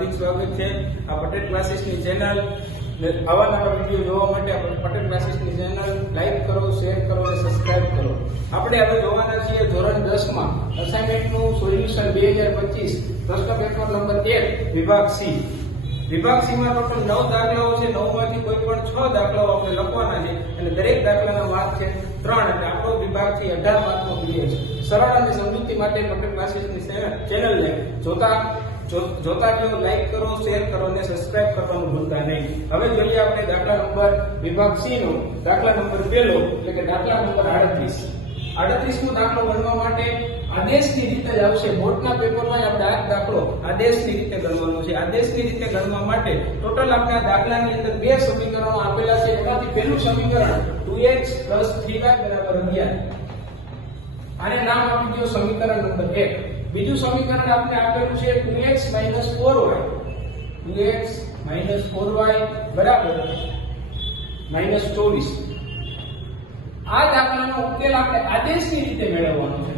હાર્દિક સ્વાગત છે આ પટેલ ક્લાસીસની ચેનલ. આવા નવા વિડીયો જોવા માટે પટેલ ક્લાસીસની ચેનલ લાઈક કરો, શેર કરો અને સબસ્ક્રાઇબ કરો. આપણે હવે જોવાના છીએ ધોરણ 10 માં અસાઇનમેન્ટનું સોલ્યુશન 2025 પ્રશ્ન પેપર નંબર 1 વિભાગ સી. વિભાગ સી માં ટોટલ 9 દાખલાઓ છે. 9 માંથી કોઈ પણ 6 દાખલાઓ આપણે લખવાના છે અને દરેક દાખલાના માર્ક છે 3. એટલે આપણો વિભાગ થી 18 માર્કનો ક્લિયર છે. સરળ અને સમજૂતી માટે પટેલ ક્લાસીસની ચેનલને જોતા જો લાઈક કરો, શેર કરો અને સબસ્ક્રાઇબ કરવાનું ભૂલતા નહીં. હવે જોઈએ આપણે દાખલા નંબર વિભાગ સી નો દાખલા નંબર 1 એટલે કે દાખલા નંબર 38. 38 નો દાખલો ગણવા માટે આદેશની રીતે જ આવશે. બોર્ડના પેપરમાં આપણે આ દાખલો આદેશની રીતે ગણવાનો છે. આદેશની રીતે ગણવા માટે ટોટલ આપણા દાખલાની અંદર બે સમીકરણો આપેલા છે. એમાંથી પહેલું સમીકરણ 2x 3y 11. આને નામ આપી દો સમીકરણ નંબર 1. બીજું સમીકરણ આપણે આપેલું છે 2x 4y. 2x 4y બરાબર -24. આ દાખલાનો ઉકેલ આપણે આદેશની રીતે મેળવવાનો છે.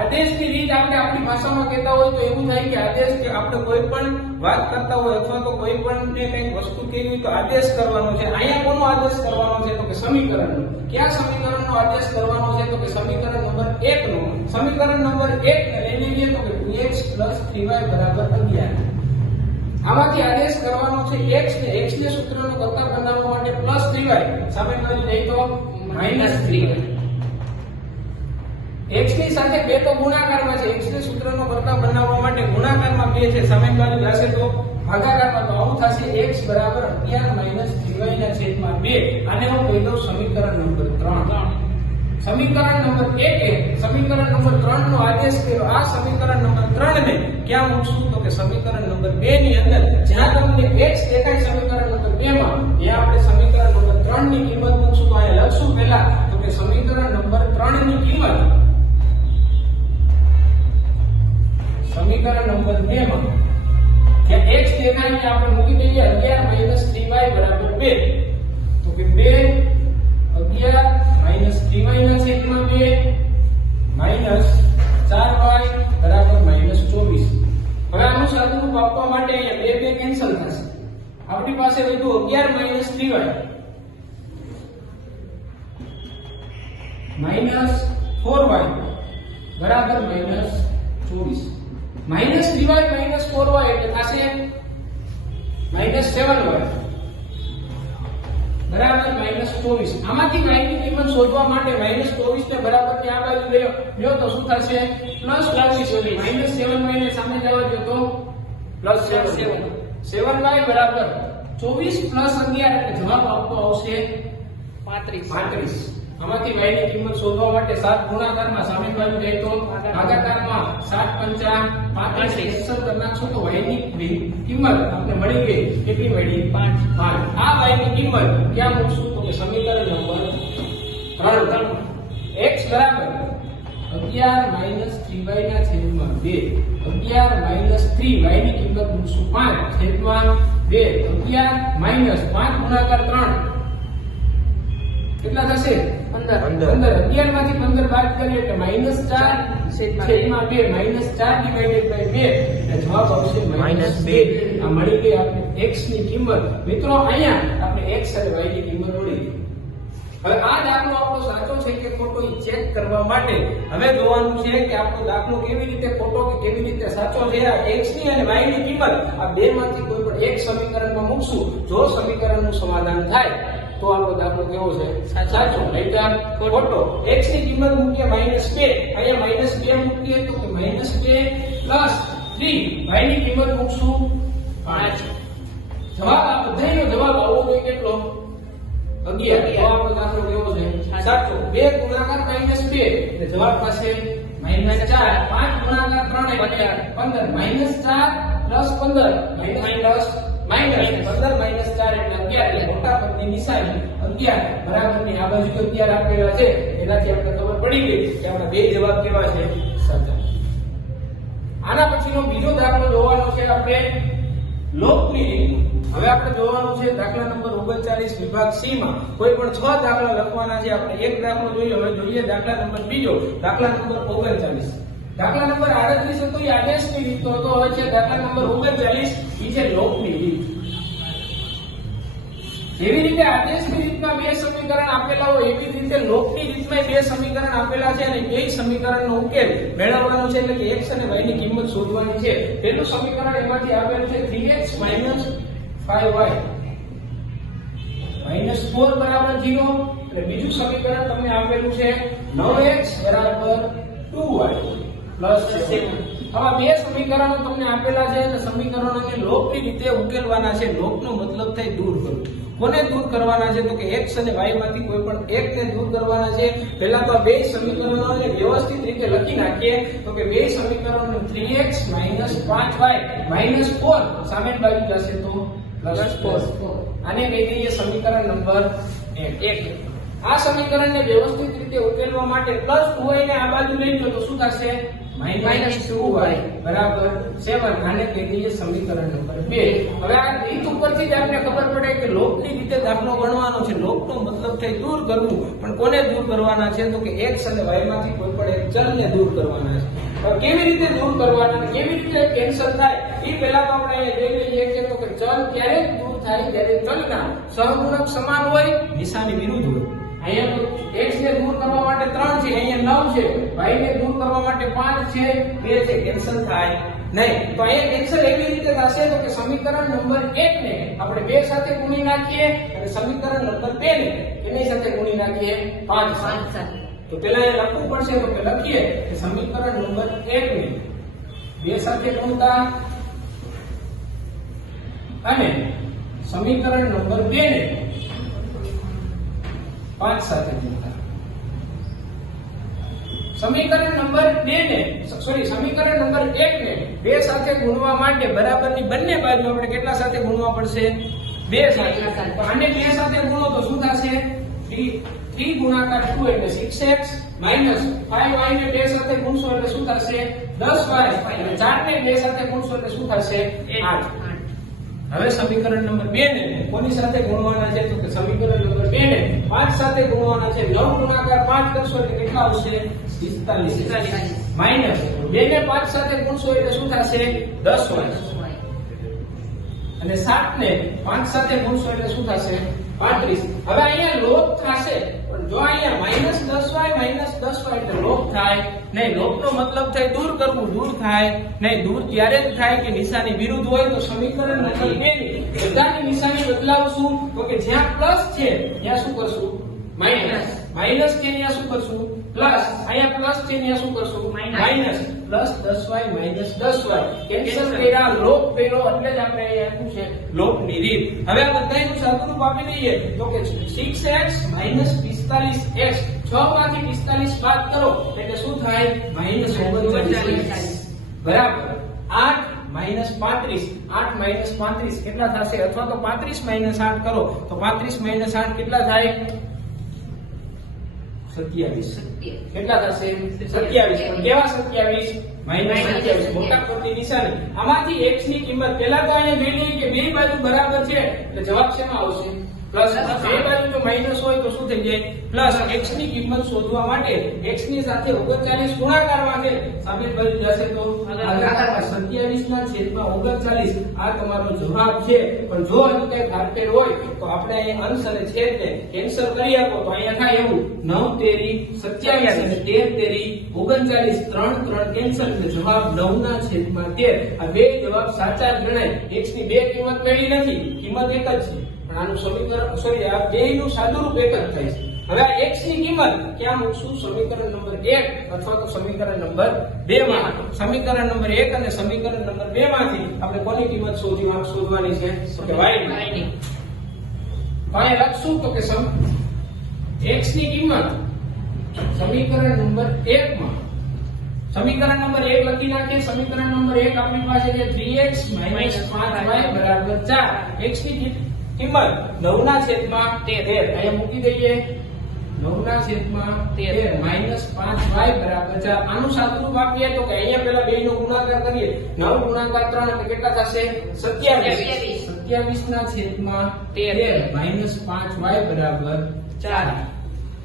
આદેશની રીત આપણે આપણી ભાષામાં કહેતા હોય તો એવું થાય કે આદેશ કે આપણે કોઈ પણ વાત કરતા હોય અથવા તો કોઈ પણ ને કંઈક વસ્તુ કહેવી હોય તો આદેશ કરવાનો છે. અહીંયા કોનો આદેશ કરવાનો છે તો કે સમીકરણનો. કયા સમીકરણનો આદેશ કરવાનો છે તો કે સમીકરણ નંબર 1 નો. સમીકરણ નંબર 1 ને લઈ લઈએ તો કે 2x 3y 11. આમાંથી આદેશ કરવાનો છે x ને. x ને સૂત્રનો કર્તા બનાવવા માટે +3y, સામે બાજુ જઈ તો -3y. x ની સાથે 2 તો ગુણાકારમાં છે. x ને સૂત્રનો કર્તા બનાવવા માટે ગુણાકારમાં 2 છે, સામે બાજુ જશે તો ભાગાકારમાં. તો આવું થશે x 11 - 3y ના છેદમાં 2. આને હું કહી દઉં સમીકરણ નંબર 3. સમીકરણ નંબર 1 સમીકરણ નંબર 3 નો આદેશ કર્યો. આ સમીકરણ નંબર 3 ને ક્યાં મૂકશું તો કે સમીકરણ નંબર 2 ની અંદર. જ્યાં તમને x દેખાય સમીકરણ નંબર 2 માં ત્યાં આપણે સમીકરણ નંબર 3 ની કિંમત મૂકશું. તો અહીંયા લખશું પહેલા તો કે સમીકરણ નંબર 3 ની કિંમત સમીકરણ નંબર 2 માં જ્યાં x દેખાય ત્યાં આપણે મૂકી દઈએ 11 - 3y 2. તો કે 2 11 - 3y ના છેદમાં 2 -4y -24. હવે આનું સાદુરૂપ આપવા માટે અહીંયા 2 કેન્સલ થશે. આપણી પાસે વધ્યું 11 - 3y -4y બરાબર -24. -3y -4y એટલે થશે -7y બરાબર -24. આમાંથી y ની કિંમત શોધવા માટે -24 ને બરાબર ની આ બાજુ લ્યો તો શું થશે +24. -7y ને સામે જવા દો તો +7. 7y બરાબર 24 + 11 એટલે જવાબ આપવો આવશે 35. આમાંથી y ની કિંમત શોધવા માટે 7 ગુણાકારમાં, સામે બાજુ જાય તો ભાગાકારમાં. 7 × 5 = 35. કેન્સલ કરી નાખશો તો y ની કિંમત આપણે મળી ગઈ. કેટલી મળી? 5. આ y ની કિંમત ક્યાં મૂકશું તો કે સમીકરણ નંબર 3. x બરાબર 11 - 3y ના છેદમાં 2. 11 - 3 y ની કિંમત મૂકશું 5 છેદમાં 2. 11 - 5 ગુણાકાર 3 કેટલા થશે? 15. 11 માંથી 15 બાદ કરીએ એટલે -4 છેદમાં 2. -4 / 2 એટલે જવાબ આવશે -2. આ મળી ગઈ આપણે x ની કિંમત. મિત્રો અહીંયા આપણે x અને y ની કિંમત મળી ગઈ. હવે આ દાખલો આપણો સાચો છે કે ખોટો એ ચેક કરવા માટે હવે જોવાનું છે કે આપણો દાખલો કેવી રીતે ખોટો કે કેવી રીતે સાચો છે. આ x ની અને y ની કિંમત આ બે માંથી કોઈ પણ એક સમીકરણમાં મૂકશું. જો સમીકરણનું સમાધાન થાય તો આપણો દાખલો કેવો છે? સાચો. નહીંતર ખોટો. x ની કિંમત મૂકીએ -2. અહીંયા -2 મૂકીએ તો કે -2 + 3. y ની કિંમત મૂકશું 5. જવાબ આ બધાયનો જવાબ આવવો જોઈએ કેટલો? 11. તો આપણો દાખલો કેવો છે? સાચો. 2 ગુણાકાર -2 એટલે જવાબ પાસે -4. 5 ગુણાકાર 3 એટલે 15. -4 + 15 15 - 4 એટલે 11. એટલે મોટા પદની નિશાની 11 બરાબરની આ બાજુ 11 આપેલા છે. એનાથી આપણે ખબર પડી ગઈ કે આપણા બે જવાબ કેવા છે? સાચા. આના પછીનો બીજો દાખલો જોવાનો છે આપણે લોકની રીત. હવે આપણે જોવાનું છે દાખલા નંબર 39 વિભાગ સી માં કોઈ પણ 6 દાખલા લખવાના છે. આપણે એક દાખલો જોઈ લો. હવે જોઈએ દાખલા નંબર બીજો, દાખલા નંબર 39. દાખલા નંબર 38 હતો એ આદેશની રીત હતો. હવે છે દાખલા નંબર 39 એ છે લોકની રીત. જેવી રીતે આદેશની રીતમાં બે સમીકરણ આપેલા હોય એવી જ રીતે લોકની રીતમાં બે સમીકરણ આપેલા છે અને બે સમીકરણનો ઉકેલ મેળવવાનો છે એટલે કે x અને y ની કિંમત શોધવાની છે. પહેલું સમીકરણ એમાંથી આપેલું છે 3x 5y -4 બરાબર 0 અને બીજું સમીકરણ તમને આપેલું છે 9x બરાબર 2y પ્લસ 7. આવા બે સમીકરણો તમને આપેલા છે અને સમીકરણોને લોકની રીતે ઉકેલવાના છે. લોકનો મતલબ થાય દૂર કરવું. કોને દૂર કરવાના છે તો કે x અને y માંથી કોઈ પણ એકને દૂર કરવાના છે. પહેલા તો આ બે સમીકરણોને વ્યવસ્થિત રીતે લખી નાખીએ તો કે બે સમીકરણોને 3x 5y -4 સામેની બાજુ જશે તો +4. આને કહી દઈએ સમીકરણ નંબર 1. આ સમીકરણને વ્યવસ્થિત રીતે ઉકેલવા માટે +2y ને આ બાજુ લઈ લો તો શું થશે -2y બરાબર 7. આને કહી દઈએ સમીકરણ નંબર 2. હવે આ રીત ઉપરથી જ આપણે ખબર પડે કે લોકની રીતે દાખલો ગણવાનો છે. લોકનો મતલબ થાય દૂર કરવું. પણ કોને દૂર કરવાના છે તો કે x અને y માંથી કોઈ પણ એક ચલને દૂર કરવાના છે. હવે કેવી રીતે દૂર કરવાના, કેવી રીતે કેન્સલ થાય એ પહેલા તો આપણે જોઈ લઈએ કે તો કે ચલ ક્યારે દૂર થાય જ્યારે ચલના સહગુણક સમાન હોય, નિશાની વિરુદ્ધ હોય. અહીંયા x ને દૂર કરવા માટે 3 છે, અહીંયા 9 છે, y ને દૂર કરવા માટે 5 છે, 2 છે, કેન્સલ થાય નહીં. તો અહીંયા કેન્સલ એવી રીતે થશે તો કે સમીકરણ નંબર 1 ને આપણે 2 સાથે ગુણી નાખીએ અને સમીકરણ નંબર 2 ને એની સાથે ગુણી નાખીએ 5 સાથે. તો પહેલા એ લખવું પડશે તો કે લખીએ કે સમીકરણ નંબર 1 ને 2 સાથે ગુણતા અને સમીકરણ નંબર 2 ને 5 સાથે ગુણતા. સમીકરણ નંબર 2 ને સમીકરણ નંબર 1 ને 2 સાથે ગુણવા માટે બરાબરની બંને બાજુ આપણે કેટલા સાથે ગુણવા પડશે 2 સાથે. તો આને 2 સાથે ગુણો તો શું થશે 3 ગુણાકાર 2 એટલે 6x -5y ને 2 સાથે ગુણશો એટલે શું થશે 10y અને 4 ને 2 સાથે ગુણશો એટલે શું થશે 8. હવે સમીકરણ નંબર 2 ને કોની સાથે ગુણવાના છે તો કે સમીકરણ નંબર 2 ને 5 સાથે ગુણવાના છે. 9 ગુણાકાર 5 કરશો એટલે કેટલા આવશે 45 માઈનસ 2 ને 5 સાથે ગુણશો એટલે શું થશે 10y અને 7 ને 5 સાથે ગુણશો એટલે શું થશે 35. હવે અહીંયા લોપ થશે પણ જો અહીંયા -10y એટલે લોપ થાય નહીં. લોપનો મતલબ થાય દૂર કરવું, દૂર થાય નહીં. દૂર ત્યારે જ થાય કે નિશાની વિરુદ્ધ હોય. તો સમીકરણ નંબર 2 ની બધાની નિશાની બદલાવશું તો કે જ્યાં પ્લસ છે ત્યાં શું કરશું માઈનસ છે ત્યાં શું કરશું પ્લસ, અહીંયા પ્લસ છે ત્યાં શું કરશું minus. Plus 10y minus 10y cancel કર્યા, લોપ કર્યો એટલે જ આપણે અહીંયા શું છે લોપની રીત. હવે આ બધાયનું સાદુરૂપ આપી દઈએ તો કે 6x -45x 6 માંથી 45 બાદ કરો એટલે શું થાય -39 બરાબર 8 -35 કેટલા થશે અથવા તો 35 -8 કરો તો 35 -8 કેટલા થાય 27. કેટલા થશે 27. પણ કેવા 27 -27 મોટા કોટની નિશાની. આમાંથી x ની કિંમત પહેલા તો અહીંયા જોઈ લઈએ કે બે બાજુ બરાબર છે એટલે જવાબ શેમાં આવશે પ્લસ. બે બાજુ જો માઈનસ હોય તો શું થઈ જાય પ્લસ. x ની કિંમત શોધવા માટે x ની સાથે 39 ગુણાકારમાં છે, સામે બાજુ જશે તો 27 ના છેદમાં 39. આ તમારો જવાબ છે. પણ જો હજુ કઈ ફાટેલ હોય તો આપણે અહીંયા અંશ અને છેદને કેન્સલ કરી આપો તો અહીંયા થાય એવું 9 તેરી 27 અને 13 તેરી 39 3 કેન્સલ એટલે જવાબ 9 ના છેદમાં 13. આ બે જવાબ સાચા જ ગણાય. x ની બે કિંમત મેળી નથી, કિંમત એક જ છે. આનું સમીકરણ આ બેયનું સાદુરૂપ એક જ થાય છે. હવે આ x ની કિંમત ક્યાં મૂકશું સમીકરણ નંબર 1 અથવા તો સમીકરણ નંબર 2 માં. સમીકરણ નંબર 1 અને સમીકરણ નંબર 2 માંથી આપણે કોની કિંમત શોધવાની છે તો કે y ની. અહીં લખશું તો કે x ની કિંમત સમીકરણ નંબર 1 માં સમીકરણ નંબર 1 લખી નાખીએ. સમીકરણ નંબર 1 આપણી પાસે છે 3x -5y બરાબર 4. x ની કિંમત 9 ના છેદમાં 13 અહીંયા મૂકી દઈએ 9 ના છેદમાં 13 -5y બરાબર 4. આનું સાદુરૂપ આપીએ તો કે અહીંયા પહેલા બે નો ગુણાકાર કરીએ 9 ગુણાકાર 3 એટલે કેટલા થશે 27 ના છેદમાં 13 -5y બરાબર 4.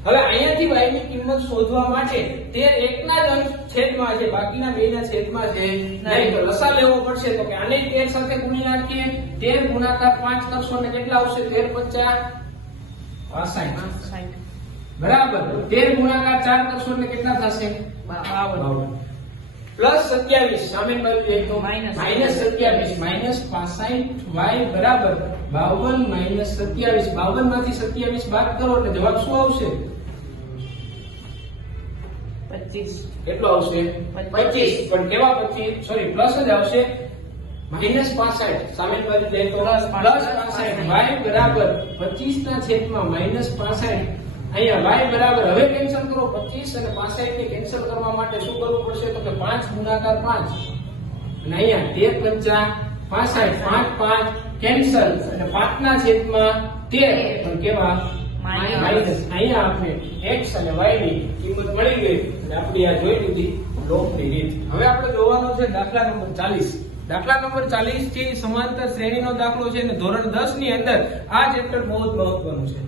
હવે અહીંયાથી y ની કિંમત શોધવા માટે 13 એકના જ અંશ છેદમાં છે, બાકીના બેના છેદમાં છે નહીં. તો લસા લેવો પડશે. તો કે આને 13 સાથે ગુણી નાખીએ. 13 ગુણાકાર 5 કરશો એટલે કેટલા આવશે? 13 × 5 = 60 બરાબર. 13 ગુણાકાર 4 કરશો એટલે કેટલા થશે? 52 પ્લસ 27 સામે બાજુ એક તો -27 -65 y બરાબર 52 - 27. 52 માંથી 27 બાદ કરો એટલે જવાબ શું આવશે? 25. કેટલો આવશે? 25. પણ કેવા 25? સોરી પ્લસ જ આવશે. -65 સામે બાજુ એક તો +65 y બરાબર 25 ના છેદમાં -65. અહીંયા y બરાબર હવે કેન્સલ કરો. 25 અને 65 ને કેન્સલ કરવા માટે શું કરવું પડશે? તો કે 5 ગુણાકાર 5 અને અહીંયા 13 × 65 5 5 કેન્સલ અને 5 ના છેદમાં 13 પણ કેવા માઈનસ. અહીંયા આપણે x અને y ની કિંમત મળી ગઈ અને આપણે આ જોઈ લીધી લોપની રીત. હવે આપણે જોવાનો છે દાખલા નંબર 40. દાખલા નંબર 40 થી સમાંતર શ્રેણીનો દાખલો છે અને ધોરણ 10 ની અંદર આ ચેપ્ટર બહુ જ મહત્વનું છે.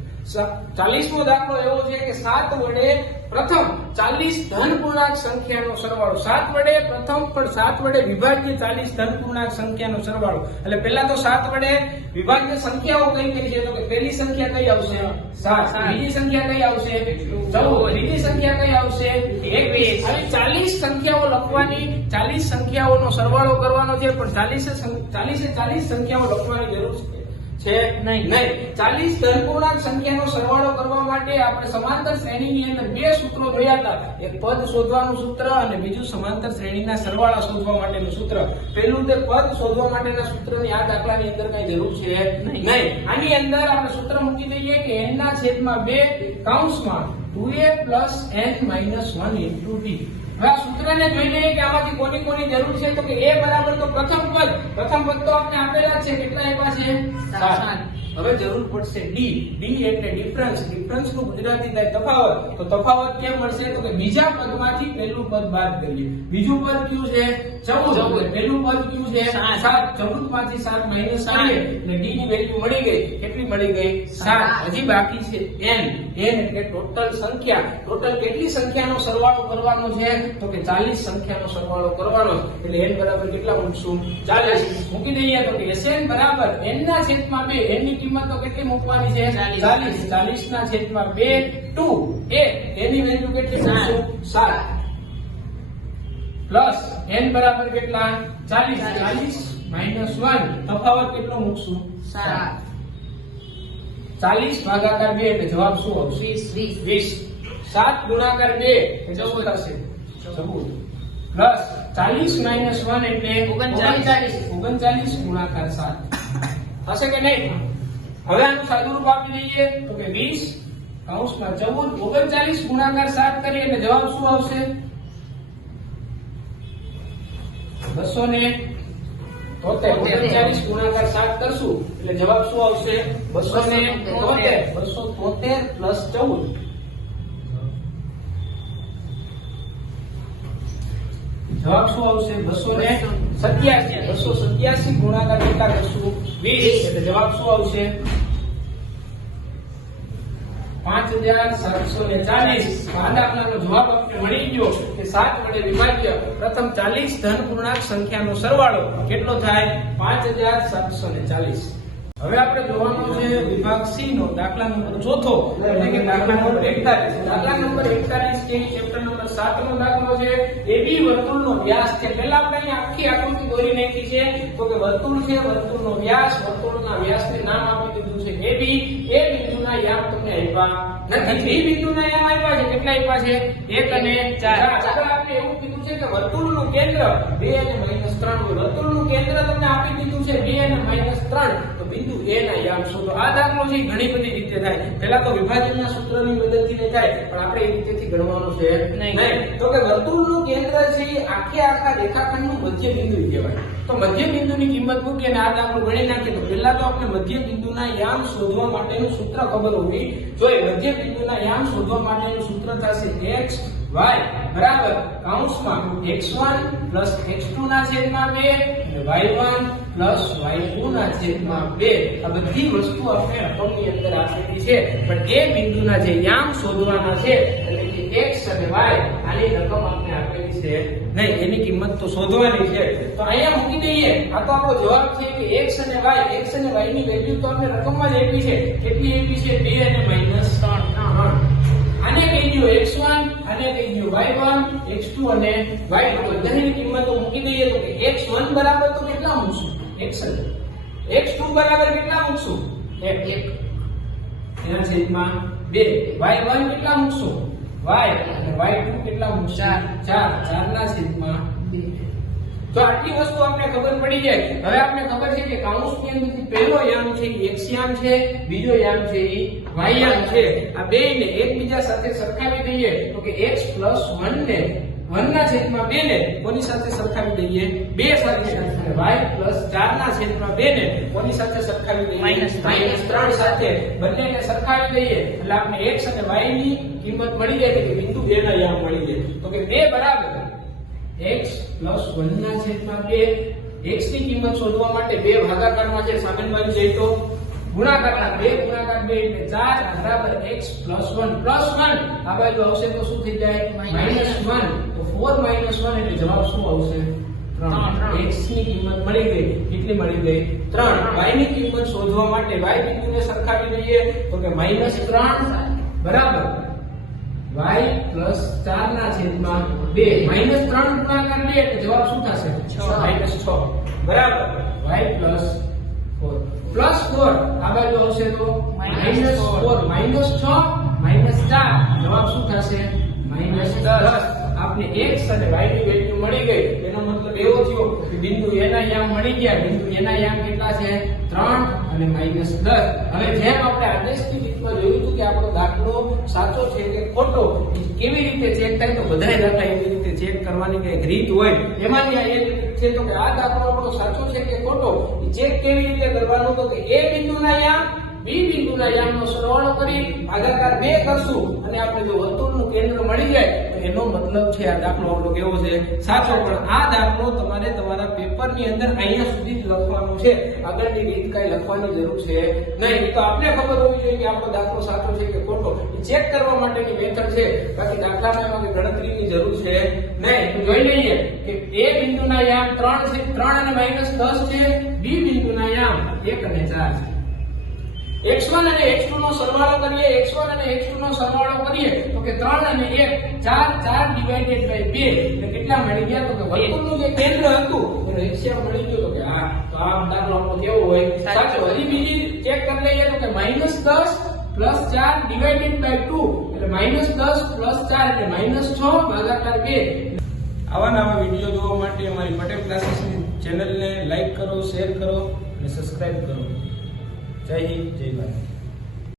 40મો દાખલો એવો છે કે 7 વડે પ્રથમ 40 ધન પૂર્ણાંક સંખ્યાનો સરવાળો. 7 વડે પ્રથમ પણ 7 વડે વિભાજ્ય 40 ધન પૂર્ણાંક સંખ્યાનો સરવાળો. એટલે પહેલા તો 7 વડે વિભાજ્ય સંખ્યાઓ કઈ કઈ છે? તો કે પહેલી સંખ્યા કઈ આવશે? 7. બીજી સંખ્યા કઈ આવશે? 14. ત્રીજી સંખ્યા કઈ આવશે? 21. હવે 40 સંખ્યાઓ લખવાની, 40 સંખ્યાઓનો સરવાળો કરવાનો છે, પણ 40 સંખ્યાઓ લખવાની જરૂર છે નહીં. 40 ધન પૂર્ણાંક સંખ્યાનો સરવાળો કરવા માટે આપણે સમાંતર શ્રેણીની અંદર બે સૂત્રો જોયા હતા. એક પદ શોધવાનું સૂત્ર અને બીજું સમાંતર શ્રેણીના સરવાળા શોધવા માટેનું સૂત્ર. પહેલું તે પદ શોધવા માટેના સૂત્રની આ દાખલાની અંદર કઈ જરૂર છે નહીં. આની અંદર આપણે સૂત્ર મૂકી દઈએ કે n ના છેદમાં 2 કૌંસમાં 2a + n - 1 * t. હવે આ સૂત્રને જોઈ લઈએ કે આમાંથી કોની કોની જરૂર છે. તો કે a બરાબર તો પ્રથમ પદ તો આપણે આપેલા છે. કેટલા આપ્યા છે? 7. હવે જરૂર પડશે d. d એટલે ડિફરન્સ. ડિફરન્સ નું ગુજરાતી થાય તફાવત. તો તફાવત કેમ મળશે? તો કે બીજા પદમાંથી પહેલું પદ બાદ કરીએ. બીજું પદ કયું છે? 14. પહેલું પદ કયું છે? 7. 14 માંથી 7 માઈનસ કરીએ એટલે d ની વેલ્યુ મળી ગઈ. કેટલી મળી ગઈ? 7. હજી બાકી છે n. n એટલે ટોટલ સંખ્યા. ટોટલ કેટલી સંખ્યાનો સરવાળો કરવાનો છે? તો કે 40 સંખ્યાનો સરવાળો કરવાનો. એટલે n બરાબર કેટલા મૂકશું? 40 મૂકી દઈએ. તો કે Sn બરાબર n ના છેદમાં 2. n ની કિંમત તો કેટલી મૂકવાની છે? 40. 40 ના છેદમાં 2 2 a. એની વેલ્યુ કેટલી મૂકશું? 7 પ્લસ n બરાબર કેટલા? 40. 40 - 1 તફાવત કેટલો મૂકશું? 7. 40 ભાગાકાર 2 એટલે જવાબ શું આવશે? 20. 7 ગુણાકાર 2 એટલે શું થશે? 14 પ્લસ 40 - 1 એટલે 39. 39 ગુણાકાર 7 થશે કે નહીં? હવે આનું સાદુરૂપ આપી દઈએ. તો કે 20 કૌંસમાં 14 39 ગુણાકાર 7 કરીએ એટલે જવાબ શું આવશે? 273. 39 ગુણાકાર 7 કરશું એટલે જવાબ શું આવશે? 273. 273 પ્લસ 14 જવાબ શું આવશે? 287. 287 ગુણાકાર કેટલા કરશું? 20 એટલે જવાબ શું આવશે? 5740. આ દાખલાનો જવાબ આપણે મળી ગયો કે 7 વડે વિભાજ્ય પ્રથમ 40 ધન પૂર્ણાંક સંખ્યાનો સરવાળો કેટલો થાય? 5740. હવે આપણે જોવાનું છે વિભાગ C નો દાખલા નંબર 4 એટલે કે દાખલા નંબર 41. દાખલા નંબર 41 કે ચેપ્ટર નંબર 7 નો દાખલો છે. AB વર્તુળનો વ્યાસ છે. પહેલા આપણે અહીં આખી આકૃતિ દોરી નાખી છે. તો કે વર્તુળ છે, વર્તુળનો વ્યાસ, વર્તુળના વ્યાસને નામ આપી દીધું છે AB. એ બિંદુના યામ તમને આપ્યા નથી. B બિંદુના યામ આપ્યા છે. કેટલા આપ્યા છે? 1 અને 4. આગળ આપણે એવું કીધું છે કે વર્તુળનું કેન્દ્ર 2 અને -3. વર્તુળનું કેન્દ્ર તમને આપી દીધું છે 2 અને -3. તો બિંદુ A ના યામ શોધો. આ દાખલો છે ઘણી બધી રીતે થાય. પહેલા તો વિભાજનના સૂત્રની મદદથી થાય, પણ આપણે એ રીતેથી ગણવાનું છે નહીં. તો કે વર્તુળનું કેન્દ્ર છે આખા રેખાખંડનું મધ્ય બિંદુ કહેવાય. તો મધ્ય બિંદુની કિંમત મૂકી અને આ દાખલો ગણી નાખીએ તો પહેલા તો આપણે મધ્ય બિંદુના યામ શોધવા માટેનું સૂત્ર ખબર હોવી જોઈએ. મધ્ય બિંદુના યામ શોધવા માટેનું સૂત્ર થશે x y બરાબર કૌંસમાં x1 પ્લસ x2 ના છેદમાં 2 અને y1 પ્લસ y2 ના છેદમાં 2 આ બધી વસ્તુ આપણે રકમની અંદર આપેલી છે પણ એ બિંદુના જે યામ શોધવાના છે એટલે કે x અને y આની રકમ આપણે આપેલી છે નહીં, એની કિંમત તો શોધવાની છે. તો અહીંયા મૂકી દઈએ. આ તો આપણો જવાબ છે કે x અને y ની વેલ્યુ તો આપણે રકમમાં જ આપી છે. કેટલી આપી છે? 2 અને -3. આને કહી દો x1, આને કહી દો y1, x2 અને y2 બધાની કિંમતો મૂકી દઈએ તો કે x1 બરાબર તો કેટલા મૂકશું? x2 બરાબર કેટલા મૂકશું? 1 એના છેદમાં 2. y1 કેટલા મૂકશું? y અને y2 કેટલા મૂકશું? 4 ના છેદમાં 2. તો આટલી વસ્તુ આપણે ખબર પડી જાય. હવે આપણે ખબર છે કે કૌંસની અંદરથી પહેલો યામ છે એ x યામ છે, બીજો યામ છે એ y યામ છે. આ બેયને એકબીજા સાથે સરખાવી દઈએ તો કે x + 1 ને 1 ના છેદમાં 2 ને કોની સાથે સરખાવી દઈએ? 2 સાથે. અને y + 4 ના છેદમાં 2 ને કોની સાથે સરખાવી દઈએ? -3 સાથે. બંનેને સરખાવી દઈએ એટલે આપણે x અને y ની કિંમત મળી જાય કે બિંદુ 2 ના યામ મળી જાય. તો કે 2 બરાબર x + 1 ના છેદમાં 2. x ની કિંમત શોધવા માટે 2 ભાગાકારમાં છે, સામેની બાજુ જઈએ તો ગુણાકારના 2 ગુણાકાર 2 એટલે 4 બરાબર x + 1 + 1 આ બાજુ આવશે તો શું થઈ જાય? -1. તો 4 - 1 એટલે જવાબ શું આવશે? 3. x ની કિંમત મળી ગઈ. કેટલી મળી ગઈ? 3. y ની કિંમત શોધવા માટે y બિંદુને સરખાવી દઈએ તો કે -3 બરાબર y + 4 ના છેદમાં 2. -3 ગુણાકાર 2 એટલે જવાબ શું થશે? 6 બરાબર y + 4 +4 આ બાજુ આવશે તો -4 -6 -4 જવાબ શું થશે? -10. આપને x અને y ની વેલ્યુ મળી ગઈ. એનો મતલબ એવો થયો કે બિંદુ a ના યામ મળી ગયા. બિંદુ a ના યામ કેટલા છે? 3 અને -10. હવે જેમ આપણે આદેશની રીતમાં જોયું હતું કે આપણો દાખલો સાચો છે કે ખોટો કેવી રીતે ચેક થાય, તો બધાય દાખલા એવી રીતે ચેક કરવાની કઈ રીત હોય. એમાંની આ એક રીત છે તો કે આ દાખલો આપણો સાચો છે કે ખોટો ચેક કેવી રીતે કરવાનું, તો કે a બિંદુના યામ b બિંદુના યામનો સરવાળો કરી ભાગાકાર 2 કરશું અને આપણે જો વર્તુળનું કેન્દ્ર મળી જાય તો એનો મતલબ છે આ દાખલો આપણો કેવો છે? સાચો. પણ આ દાખલો તમારે તમારા પેપરની અંદર અહીંયા સુધી જ લખવાનું છે. આગળની રીત કઈ લખવાની જરૂર છે નહીં. તો આપણે ખબર હોવી જોઈએ કે આપણો દાખલો સાચો છે કે ખોટો ચેક કરવા માટેની મેથડ છે. બાકી દાખલામાં એમાં ગણતરીની જરૂર છે નહીં. તો જોઈ લઈએ કે a બિંદુના યામ 3 છે, 3 અને -10 છે. b બિંદુના યામ 1 અને 4 છે. x1 અને x2 નો સરવાળો કરીએ. x1 અને x2 નો સરવાળો કરીએ તો કે 3 અને 1 4 ડિવાઇડેડ બાય 2 એટલે કેટલા મળી ગયા? તો કે વર્તુળનું જે કેન્દ્ર હતું એ રેખીય મળી ગયું. તો કે તો આ દાખલો આપણો કેવો હોય? સાચો. હજી બીજી ચેક કરી લઈએ તો કે -10 + 4 ડિવાઇડેડ બાય 2 એટલે -10 + 4 એટલે -6 ભાગાકાર 2. આવા નવા વિડિયો જોવા માટે અમારી પટેલ ક્લાસીસની ચેનલને લાઈક કરો, શેર કરો અને સબસ્ક્રાઇબ કરો. જય હિન્દ, જય ભારત.